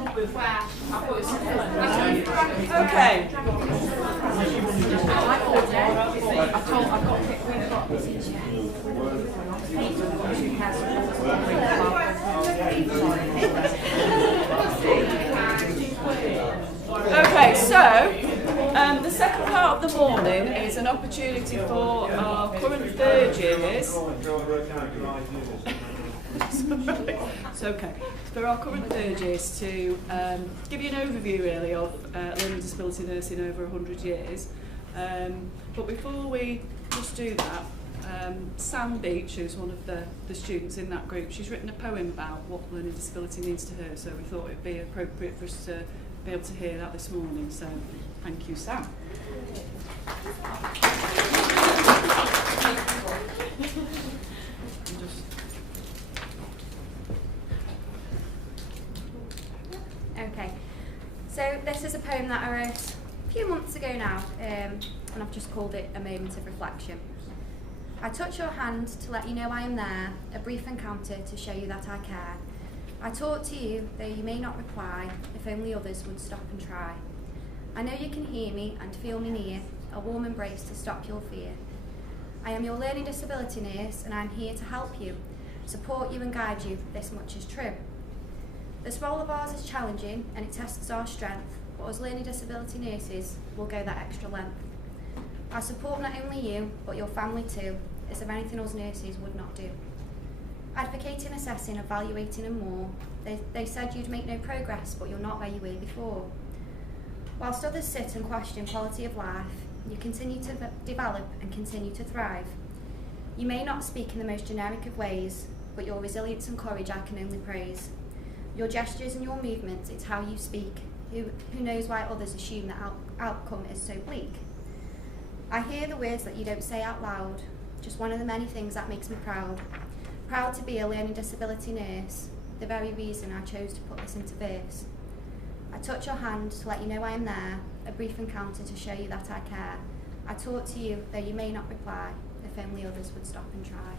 Okay. Okay, so the second part of the morning is an opportunity for our current third years. It's okay. For our current third years to give you an overview really of learning disability nursing over 100 years. But before we just do that, Sam Beach, who's one of the students in that group, she's written a poem about what learning disability means to her, so we thought it'd be appropriate for us to be able to hear that this morning. So thank you, Sam. Okay, so this is a poem that I wrote a few months ago now, and I've just called it A Moment of Reflection. I touch your hand to let you know I am there, a brief encounter to show you that I care. I talk to you, though you may not reply, if only others would stop and try. I know you can hear me and feel me near, a warm embrace to stop your fear. I am your learning disability nurse, and I'm here to help you, support you and guide you, this much is true. This role of ours is challenging and it tests our strength, but as learning disability nurses, we'll go that extra length. I support not only you, but your family too. Is there anything us nurses would not do? Advocating, assessing, evaluating and more. They said you'd make no progress, but you're not where you were before. Whilst others sit and question quality of life, you continue to develop and continue to thrive. You may not speak in the most generic of ways, but your resilience and courage I can only praise. Your gestures and your movements, it's how you speak. Who knows why others assume that outcome is so bleak? I hear the words that you don't say out loud, just one of the many things that makes me proud. Proud to be a learning disability nurse, the very reason I chose to put this into verse. I touch your hand to let you know I am there, a brief encounter to show you that I care. I talk to you, though you may not reply, if only others would stop and try.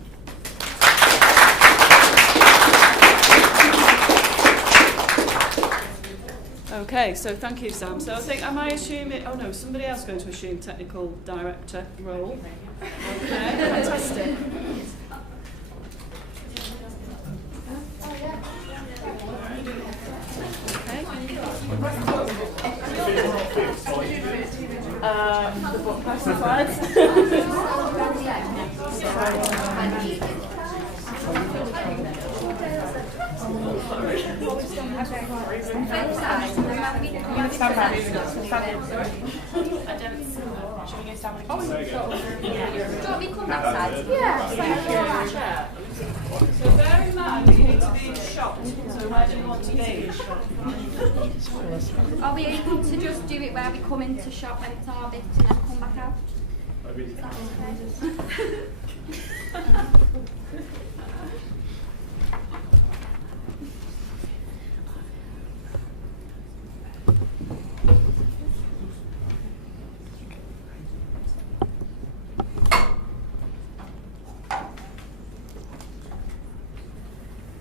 Okay, so thank you, Sam. So I think, am I assuming, oh no, somebody else going to assume technical director role? Okay, fantastic. The book classifieds. So bear in mind you need to be shot. So where do you want to be? Are we able to just do it where we come into shop when it's our bit and then come back out? Is that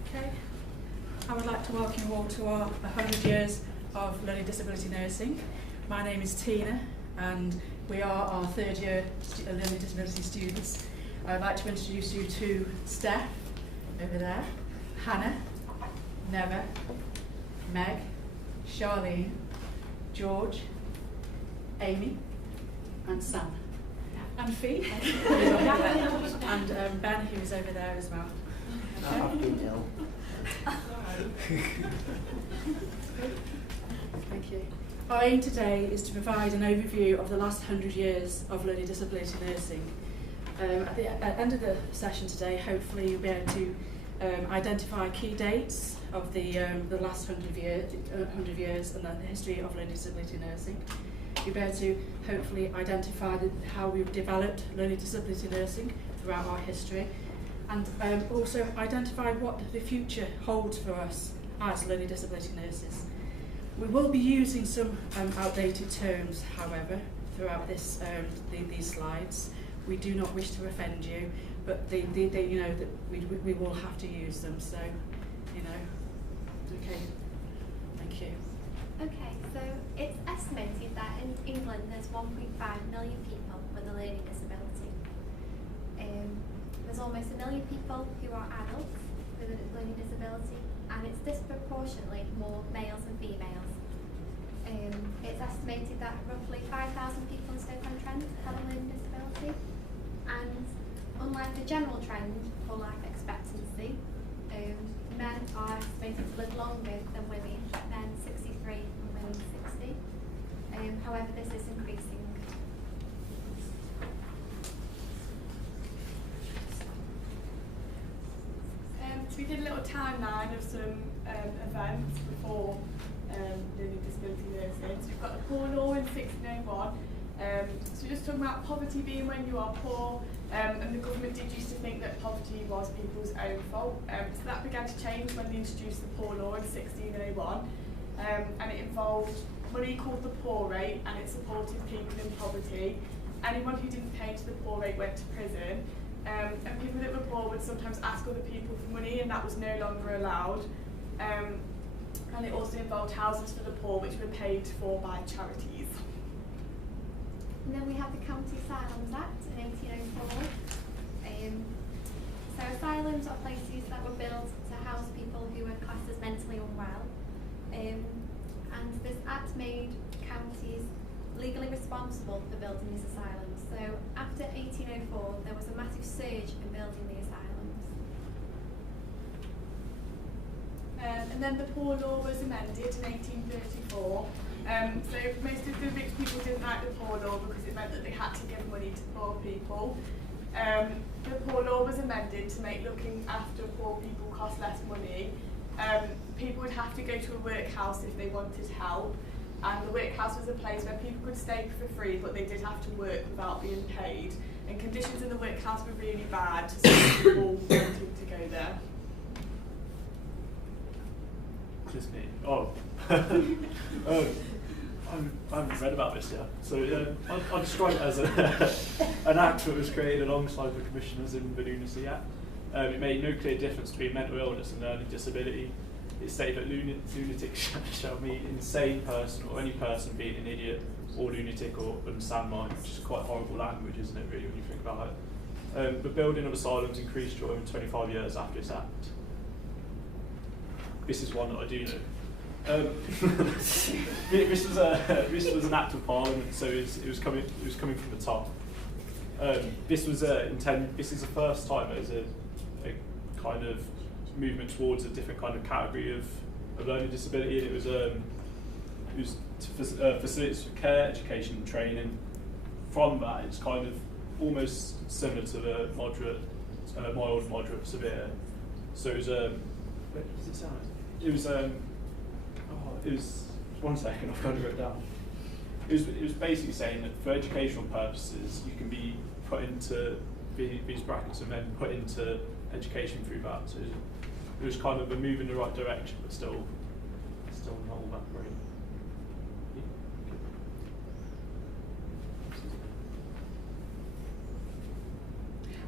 okay? I would like to welcome you all to our 100 years of learning disability nursing. My name is Tina and we are our third year learning disability students. I'd like to introduce you to Steph over there, Hannah, Neva, Meg, Charlene, George, Amy and Sam. And Fee. And Ben, who is over there as well. Okay. Thank you. Our aim today is to provide an overview of the last 100 years of learning disability nursing. At the end of the session today, hopefully you'll be able to identify key dates of the last 100 years and the history of learning disability nursing. You'll be able to hopefully identify how we've developed learning disability nursing throughout our history, and also identify what the future holds for us as learning disability nurses. We will be using some outdated terms, however, throughout this these slides. We do not wish to offend you, but they you know that we will have to use them. So, you know, okay. Thank Thank you. Okay, so it's estimated that in England there's 1.5 million people with a learning disability. There's almost 1 million people who are adults with a learning disability, and it's disproportionately more males than females. It's estimated that roughly 5,000 people in Stoke-on-Trent have a learning disability, and unlike the general trend for life expectancy, men are estimated to live longer than women, men 63 and women 60. However, this is increasing. So we did a little timeline of some events before learning disability nursing. So we've got the Poor Law in 1601. So we're just talking about poverty being when you are poor, and the government did used to think that poverty was people's own fault. So that began to change when they introduced the Poor Law in 1601, and it involved money called the poor rate, and it supported people in poverty. Anyone who didn't pay to the poor rate went to prison, and people that were poor would sometimes ask other people for money, and that was no longer allowed. And it also involved houses for the poor, which were paid for by charities. And then we have the County Asylums Act in 1804. So asylums are places that were built to house people who were classed as mentally unwell. And this act made counties legally responsible for building these asylums. So after 1804, there was a massive surge in building the asylums. And then the Poor Law was amended in 1834. So most of the rich people didn't like the Poor Law because it meant that they had to give money to poor people. The Poor Law was amended to make looking after poor people cost less money. People would have to go to a workhouse if they wanted help, and the workhouse was a place where people could stay for free, but they did have to work without being paid. And conditions in the workhouse were really bad, so people wanted to go there. Just me. Oh. I haven't read about this yet. So I'll describe it as an act that was created alongside the Commissioners in the Lunacy Act. It made no clear difference between mental illness and learning disability. It stated that lunatics shall mean insane person or any person being an idiot or lunatic or unsound mind, which is quite horrible language, isn't it, really, when you think about it. The building of asylums increased during 25 years after this act. This is one that I do know. This was an act of Parliament, so it was coming from the top. This is the first time there's a kind of movement towards a different kind of category of learning disability, and it was to facilities for care, education, and training. From that, it's kind of almost similar to the moderate, mild, moderate, severe. So it was where does it sound? It was one second, I've got to write it down. It was basically saying that for educational purposes, you can be put into these brackets and then put into education through that. So it was kind of a move in the right direction, but still not all that great.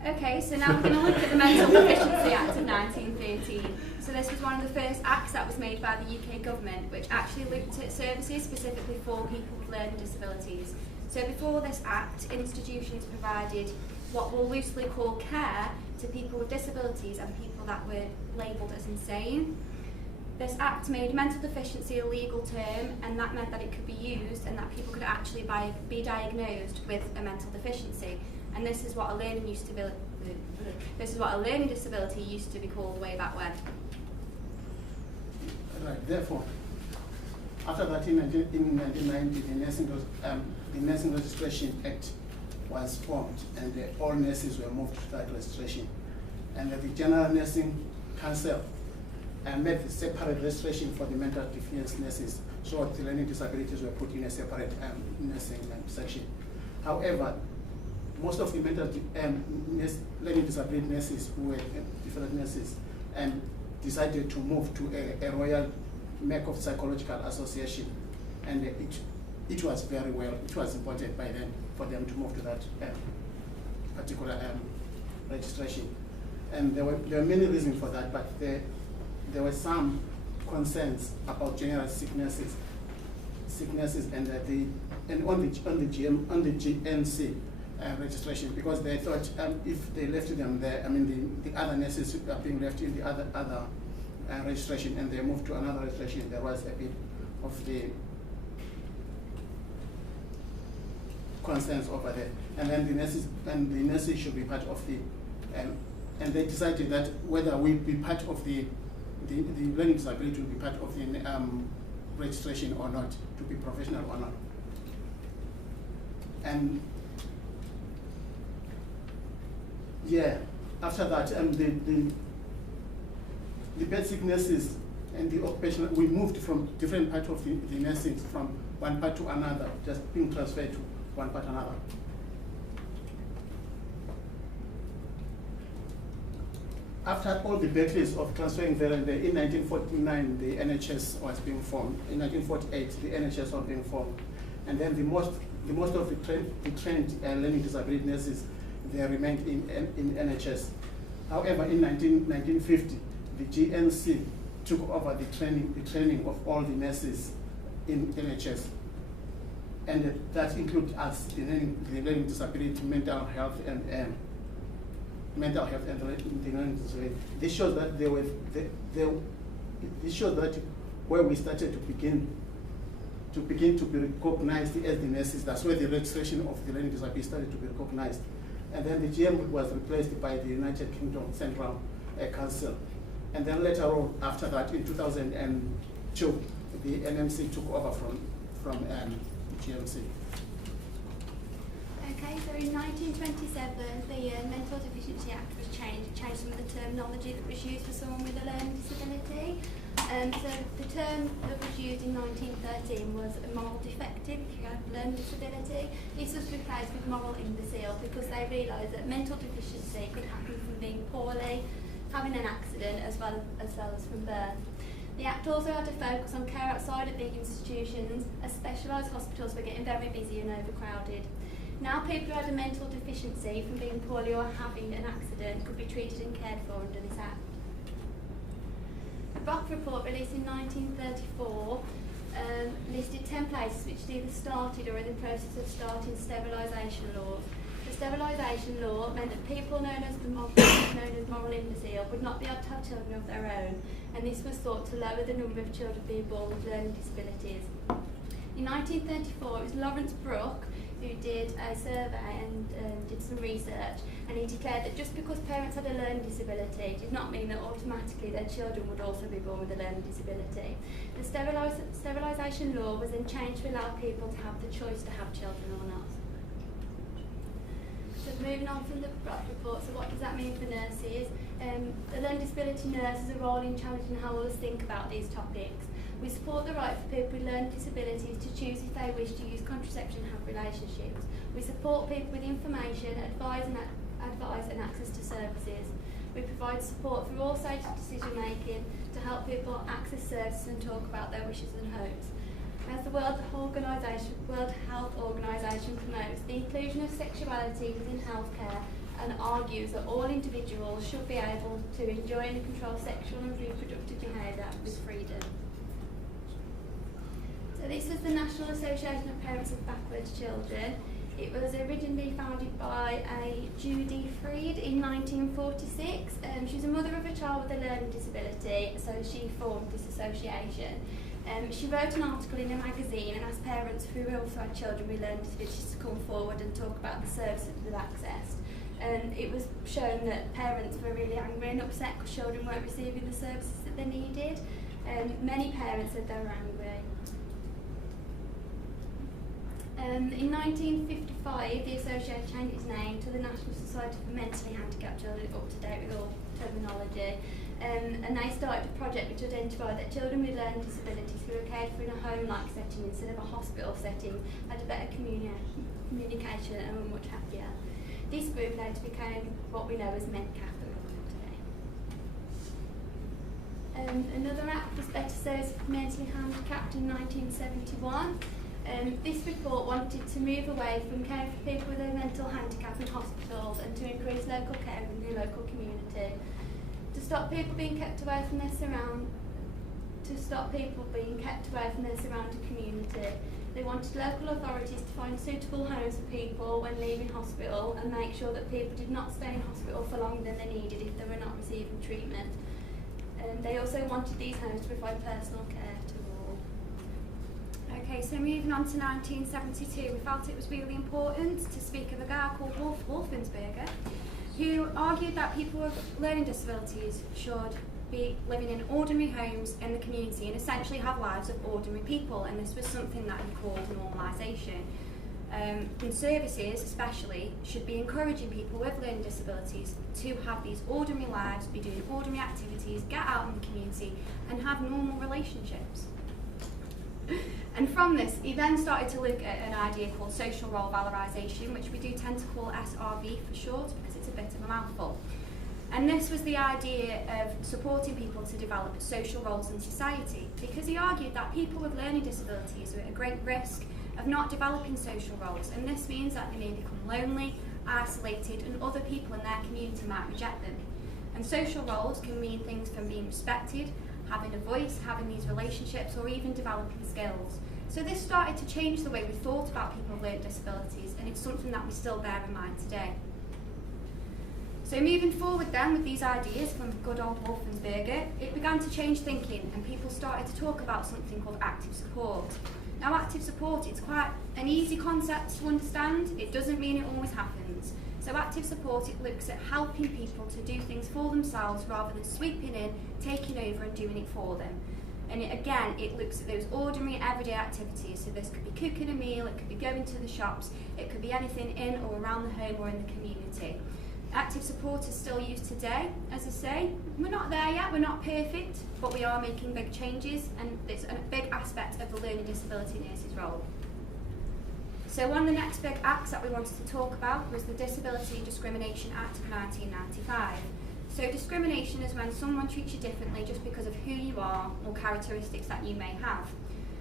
Okay, so now we're going to look at the Mental Deficiency Act of 1913. So this was one of the first acts that was made by the UK government, which actually looked at services specifically for people with learning disabilities. So before this act, institutions provided what we'll loosely call care to people with disabilities and people that were labelled as insane. This act made mental deficiency a legal term, and that meant that it could be used and that people could actually be diagnosed with a mental deficiency. And this is what a learning disability used to be called way back when. Right. Therefore, after that, in 1990, the Nursing Registration Act was formed, and all nurses were moved to that registration. And the General Nursing Council made the separate registration for the mental deficiency nurses, so the learning disabilities were put in a separate nursing section. However, most of the mental learning disability nurses who were different nurses decided to move to a Royal Markov Psychological Association, and it was very well, it was important by them for them to move to that particular registration. And there were many reasons for that, but there were some concerns about general sicknesses, and on the GNC registration, because they thought if they left them there, I mean the other nurses are being left in the other registration, and they moved to another registration. There was a bit of the concerns over there, and then the nurses should be part of the, and they decided that whether we be part of the learning disability will be part of the registration or not, to be professional or not. And yeah, after that, the basic nurses and the occupational, we moved from different parts of the nursing, from one part to another, just being transferred to one part another. After all the battles of transferring there and there, in 1949 the NHS was being formed. In 1948 the NHS was being formed, and then the most of the trained learning disability nurses, they remained in NHS. However, in 1950 the GNC took over the training of all the nurses in NHS, and that includes us, the learning disability, mental health, and the learning disability. This shows that this shows that where we started to begin to be recognized as the nurses. That's where the registration of the learning disability started to be recognized, and then the GM was replaced by the United Kingdom Central Council, and then later on, after that, in 2002, the NMC took over from GMC. Okay, so in 1927, the Mental Deficiency Act was changed. It changed some of the terminology that was used for someone with a learning disability. So the term that was used in 1913 was a moral defective, if you have a learning disability. This was replaced with moral imbecile, because they realised that mental deficiency could happen from being poorly, having an accident, as well as from birth. The Act also had to focus on care outside of big institutions, as specialised hospitals were getting very busy and overcrowded. Now people who had a mental deficiency from being poorly or having an accident could be treated and cared for under this Act. The Brock Report, released in 1934, listed 10 places which had either started or in the process of starting sterilisation laws. The sterilisation law meant that people known as moral imbecile would not be able to have children of their own, and this was thought to lower the number of children being born with learning disabilities. In 1934, it was Lawrence Brooke who did a survey and did some research, and he declared that just because parents had a learning disability did not mean that automatically their children would also be born with a learning disability. The sterilisation law was then changed to allow people to have the choice to have children or not. So moving on from the Brock Report, so what does that mean for nurses? The learning disability nurse has a role in challenging how others think about these topics. We support the right for people with learning disabilities to choose if they wish to use contraception and have relationships. We support people with information, advice and access to services. We provide support through all stages of decision making to help people access services and talk about their wishes and hopes. As the World Health Organization promotes the inclusion of sexuality within healthcare and argues that all individuals should be able to enjoy and control sexual and reproductive behaviour with freedom. So this is the National Association of Parents of Backward Children. It was originally founded by a Judy Freed in 1946. She was a mother of a child with a learning disability, so she formed this association. She wrote an article in a magazine and asked parents who also had children with learning disabilities to come forward and talk about the services they've accessed. And it was shown that parents were really angry and upset because children weren't receiving the services that they needed. Many parents said they were angry. In 1955, the association changed its name to the National Society for Mentally Handicapped Children, up to date with all terminology. And they started a project which identified that children with learning disabilities who were cared for in a home-like setting instead of a hospital setting had a better communication and were much happier. This group later became what we know as MENCAP today. Another act was Better Service for Mentally Handicapped in 1971. This report wanted to move away from caring for people with a mental handicap in hospitals and to increase local care in the local community. To stop people being kept away from their to stop people being kept away from their surrounding community. They wanted local authorities to find suitable homes for people when leaving hospital and make sure that people did not stay in hospital for longer than they needed if they were not receiving treatment. They also wanted these homes to provide personal care to all. Okay, so moving on to 1972, we felt it was really important to speak of a guy called Wolfensberger, who argued that people with learning disabilities should be living in ordinary homes in the community and essentially have lives of ordinary people, and this was something that he called normalisation. And services especially should be encouraging people with learning disabilities to have these ordinary lives, be doing ordinary activities, get out in the community and have normal relationships. And from this, he then started to look at an idea called social role valorisation, which we do tend to call SRV for short because it's a bit of a mouthful. And this was the idea of supporting people to develop social roles in society, because he argued that people with learning disabilities are at a great risk of not developing social roles, and this means that they may become lonely, isolated, and other people in their community might reject them. And social roles can mean things from being respected, having a voice, having these relationships, or even developing skills. So this started to change the way we thought about people with learning disabilities, and it's something that we still bear in mind today. So moving forward then with these ideas from good old Wolfensberger, it began to change thinking and people started to talk about something called active support. Now active support, it's quite an easy concept to understand, it doesn't mean it always happens. So active support, it looks at helping people to do things for themselves rather than sweeping in, taking over and doing it for them. And it looks at those ordinary everyday activities, so this could be cooking a meal, it could be going to the shops, it could be anything in or around the home or in the community. Active support is still used today, as I say. We're not there yet, we're not perfect, but we are making big changes, and it's a big aspect of the learning disability nurse's role. So one of the next big acts that we wanted to talk about was the Disability Discrimination Act of 1995. So discrimination is when someone treats you differently just because of who you are or characteristics that you may have.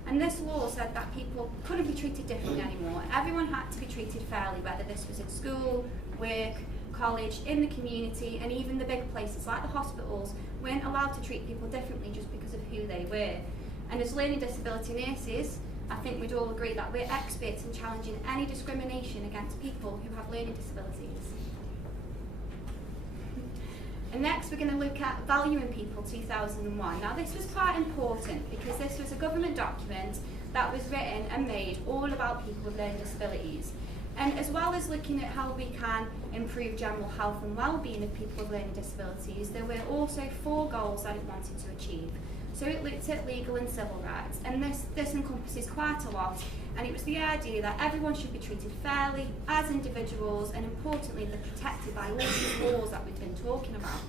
And this law said that people couldn't be treated differently anymore. Everyone had to be treated fairly, whether this was in school, work, college, in the community, and even the big places like the hospitals weren't allowed to treat people differently just because of who they were. And as learning disability nurses, I think we'd all agree that we're experts in challenging any discrimination against people who have learning disabilities. And next we're going to look at Valuing People 2001. Now this was quite important because this was a government document that was written and made all about people with learning disabilities. And as well as looking at how we can improve general health and well-being of people with learning disabilities, there were also 4 goals that it wanted to achieve. So it looked at legal and civil rights, and this encompasses quite a lot, and it was the idea that everyone should be treated fairly as individuals, and importantly they're protected by all these laws that we've been talking about.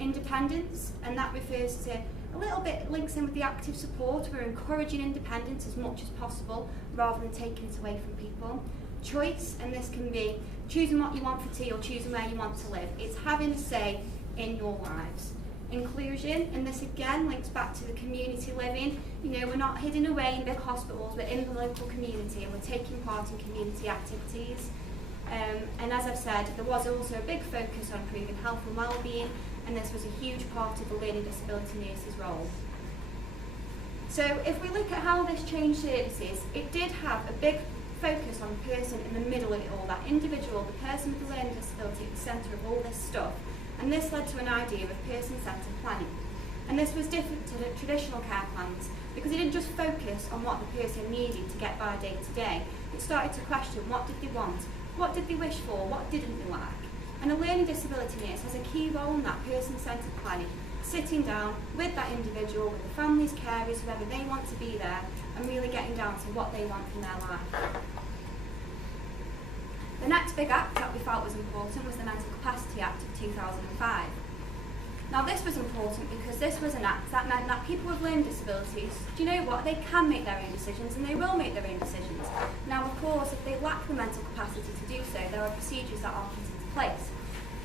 Independence, and that refers to a little bit links in with the active support. We're encouraging independence as much as possible rather than taking it away from people. Choice, and this can be choosing what you want for tea or choosing where you want to live. It's having a say in your lives. Inclusion, and this again links back to the community living. You know, we're not hidden away in big hospitals, we're in the local community and we're taking part in community activities. And as I've said, there was also a big focus on improving health and well-being, and this was a huge part of the learning disability nurse's role. So if we look at how this changed services, it did have a big focus on the person in the middle of it all, that individual, the person with the learning disability at the centre of all this stuff. And this led to an idea of person-centred planning. And this was different to the traditional care plans because it didn't just focus on what the person needed to get by day to day. It started to question what did they want, what did they wish for, what didn't they like. And a learning disability nurse has a key role in that person-centred planning, sitting down with that individual, with the family's carers, whoever they want to be there, and really getting down to what they want from their life. The next big act that we felt was important was the Mental Capacity Act of 2005. Now this was important because this was an act that meant that people with learning disabilities, do you know what, they can make their own decisions and they will make their own decisions. Now of course, if they lack the mental capacity to do so, there are procedures that are put into place.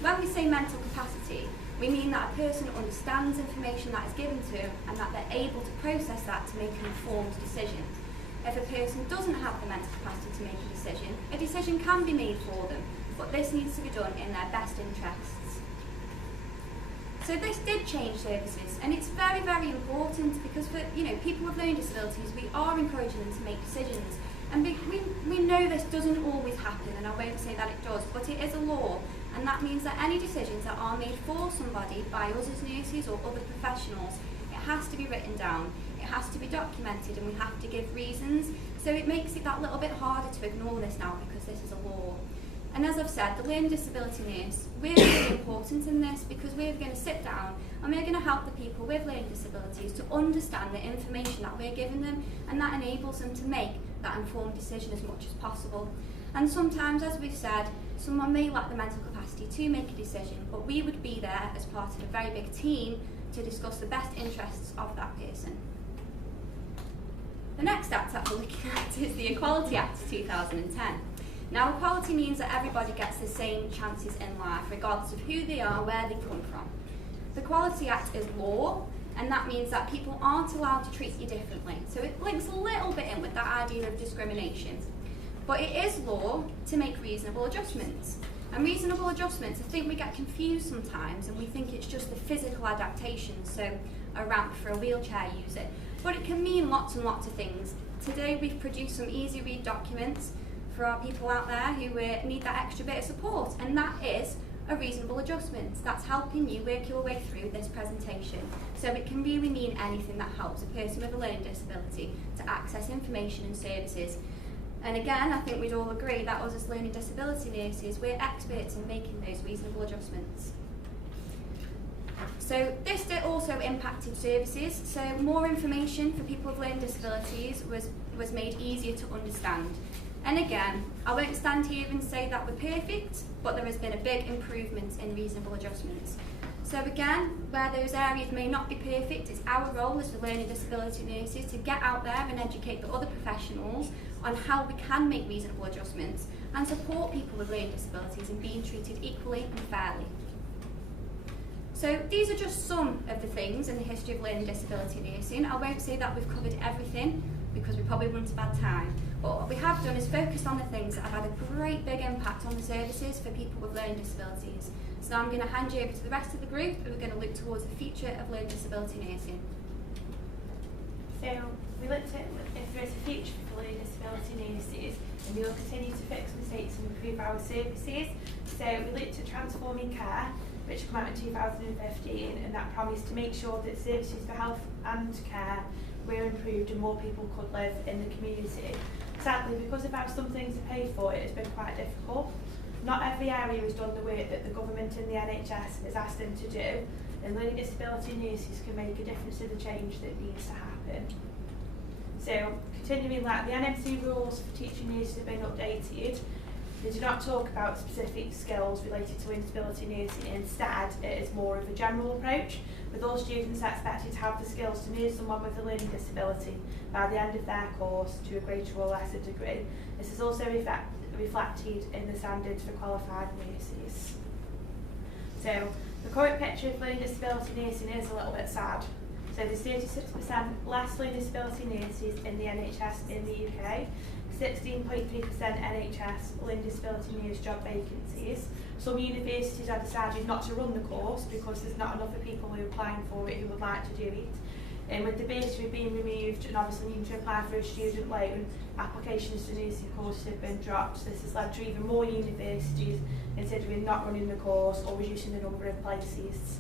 When we say mental capacity, we mean that a person understands information that is given to them and that they're able to process that to make an informed decision. If a person doesn't have the mental capacity to make a decision can be made for them, but this needs to be done in their best interests. So this did change services, and it's very, very important because for people with learning disabilities, we are encouraging them to make decisions. And we know this doesn't always happen, and I won't say that it does, but it is a law, and that means that any decisions that are made for somebody by us as nurses or other professionals, it has to be written down, it has to be documented, and we have to give reasons. So it makes it that little bit harder to ignore this now because this is a law. And as I've said, the learning disability nurse, we're really important in this because we're going to sit down and we're going to help the people with learning disabilities to understand the information that we're giving them, and that enables them to make that informed decision as much as possible. And sometimes, as we've said, someone may lack the mental capacity to make a decision, but we would be there as part of a very big team to discuss the best interests of that person. The next act that we're looking at is the Equality Act 2010. Now, equality means that everybody gets the same chances in life, regardless of who they are, where they come from. The Equality Act is law, and that means that people aren't allowed to treat you differently. So it links a little bit in with that idea of discrimination. But it is law to make reasonable adjustments. And reasonable adjustments, I think we get confused sometimes, and we think it's just the physical adaptation, so a ramp for a wheelchair user. But it can mean lots and lots of things. Today we've produced some easy read documents for our people out there who need that extra bit of support, and that is a reasonable adjustment. That's helping you work your way through this presentation. So it can really mean anything that helps a person with a learning disability to access information and services. And again, I think we'd all agree that us as learning disability nurses, we're experts in making those reasonable adjustments. So this also impacted services, so more information for people with learning disabilities was made easier to understand. And again, I won't stand here and say that we're perfect, but there has been a big improvement in reasonable adjustments. So again, where those areas may not be perfect, it's our role as the learning disability nurses to get out there and educate the other professionals on how we can make reasonable adjustments and support people with learning disabilities in being treated equally and fairly. So these are just some of the things in the history of learning disability nursing. I won't say that we've covered everything because we probably wouldn't have had time. But what we have done is focused on the things that have had a great big impact on the services for people with learning disabilities. So now I'm going to hand you over to the rest of the group, and we're going to look towards the future of learning disability nursing. So we looked at if there is a future for learning disability nurses, and we will continue to fix mistakes and improve our services. So we looked at transforming care, which came out in 2015, and that promised to make sure that services for health and care were improved and more people could live in the community. Sadly, because of how some things are paid for, it has been quite difficult. Not every area has done the work that the government and the NHS has asked them to do, and learning disability nurses can make a difference to the change that needs to happen. So, continuing that, the NMC rules for teaching nurses have been updated. They do not talk about specific skills related to learning disability nursing. Instead, it is more of a general approach, with all students expected to have the skills to nurse someone with a learning disability by the end of their course to a greater or lesser degree. This is also reflected in the standards for qualified nurses. So, the current picture of learning disability nursing is a little bit sad. So there's 36% less learning disability nurses in the NHS in the UK, 16.3% NHS learning disability nurse job vacancies. Some universities have decided not to run the course because there's not enough of people who are applying for it who would like to do it. And with the bursary being removed and obviously needing to apply for a student loan, applications to nursing courses have been dropped. This has led to even more universities considering not running the course or reducing the number of places.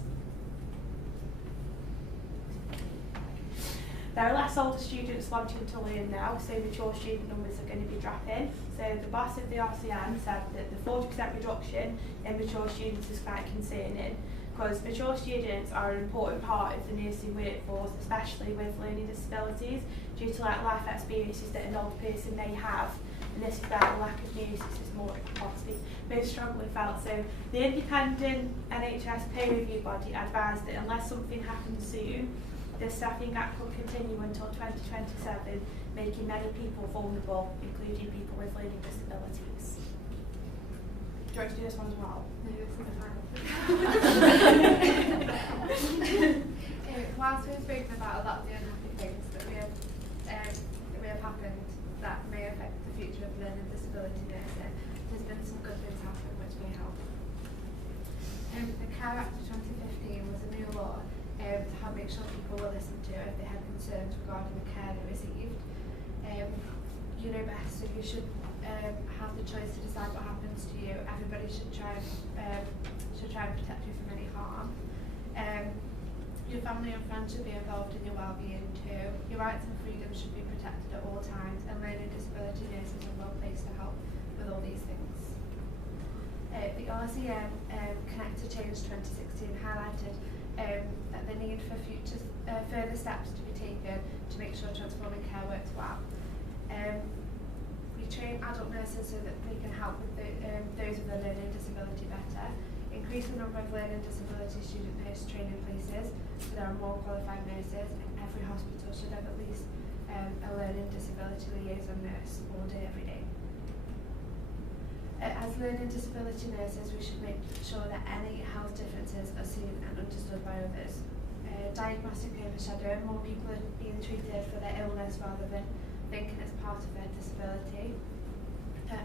There are less older students wanting to learn now, so mature student numbers are going to be dropping. So the boss of the RCN said that the 40% reduction in mature students is quite concerning, because mature students are an important part of the nursing workforce, especially with learning disabilities, due to life experiences that an older person may have. And this is where the lack of nurses is most strongly felt. So the independent NHS peer review body advised that unless something happens soon, the staffing gap could continue until 2027, making many people vulnerable, including people with learning disabilities. Do you want to do this one as well? No, it's not the final. Whilst we've spoken about a lot of the unhappy things that may have happened that may affect the future of learning disability nursing, there's been some good things happen which may help. The Care Act of 2015 was a new if they had concerns regarding the care they received. You know best, so you should have the choice to decide what happens to you. Everybody should try and protect you from any harm. Your family and friends should be involved in your well-being too. Your rights and freedoms should be protected at all times, and learning disability nurses are well placed to help with all these things. The RCM Connect to Change 2016 highlighted the need for further steps to be taken to make sure transforming care works well. We train adult nurses so that they can help with those with a learning disability better. Increase the number of learning disability student nurse training places so there are more qualified nurses. Every hospital should have at least a learning disability liaison nurse all day, every day. As learning disability nurses, we should make sure that any health differences are seen and understood by others. Diagnostic overshadowing, more people are being treated for their illness rather than thinking it's part of their disability.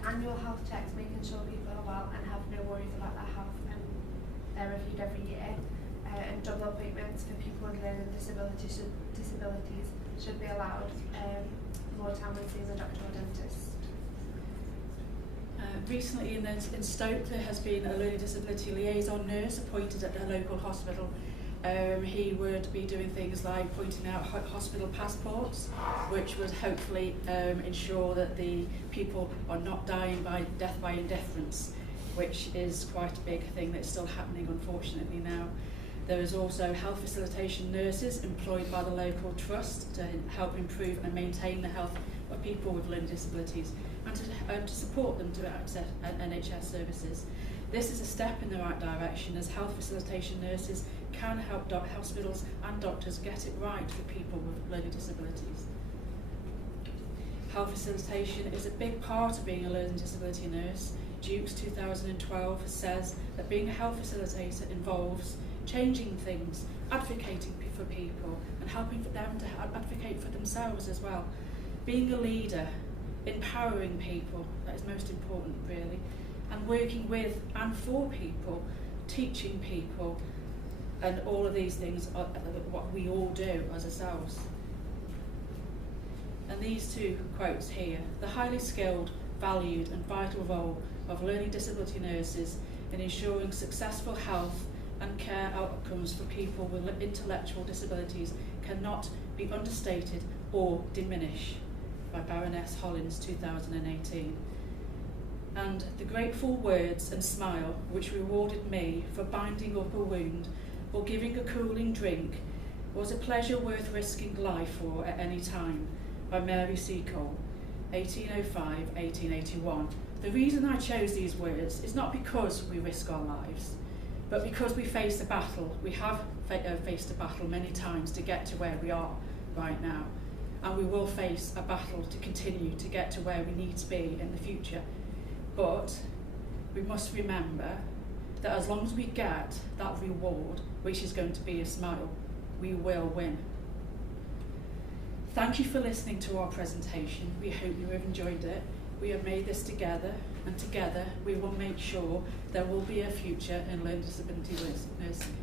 Annual health checks, making sure people are well and have no worries about their health, and they're reviewed every year. And double appointments for people with learning disabilities should be allowed. More time with seeing a doctor or dentist. Recently in Stoke there has been a learning disability liaison nurse appointed at the local hospital. He would be doing things like pointing out hospital passports, which would hopefully ensure that the people are not dying by death by indifference, which is quite a big thing that's still happening unfortunately now. There is also health facilitation nurses employed by the local trust to help improve and maintain the health of people with learning disabilities and to support them to access NHS services. This is a step in the right direction, as health facilitation nurses can help hospitals and doctors get it right for people with learning disabilities. Health facilitation is a big part of being a learning disability nurse. Duke's 2012 says that being a health facilitator involves changing things, advocating for people and helping for them to advocate for themselves as well. Being a leader, empowering people, that is most important really, and working with and for people, teaching people, and all of these things are what we all do as ourselves. And these two quotes here: the highly skilled, valued and vital role of learning disability nurses in ensuring successful health and care outcomes for people with intellectual disabilities cannot be understated or diminished, by Baroness Hollins 2018. And the grateful words and smile which rewarded me for binding up a wound or giving a cooling drink was a pleasure worth risking life for at any time, by Mary Seacole, 1805-1881. The reason I chose these words is not because we risk our lives, but because we face a battle. We have faced a battle many times to get to where we are right now, and we will face a battle to continue to get to where we need to be in the future. But we must remember that as long as we get that reward, which is going to be a smile, we will win. Thank you for listening to our presentation. We hope you have enjoyed it. We have made this together, and together we will make sure there will be a future in learning disability nursing.